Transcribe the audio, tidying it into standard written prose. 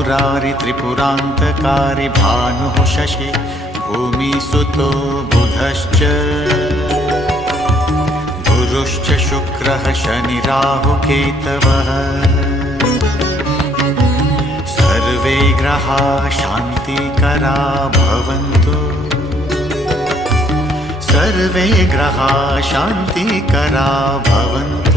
मुरारि त्रिपुरान्तकारि भानुः शशि भूमिसुतो बुधश्च गुरुश्च शुक्रः शनिराहुकेतवः सर्वे ग्रहाः शान्तिकरा भवन्तु सर्वे ग्रहाः शान्तिकरा भवन्तु।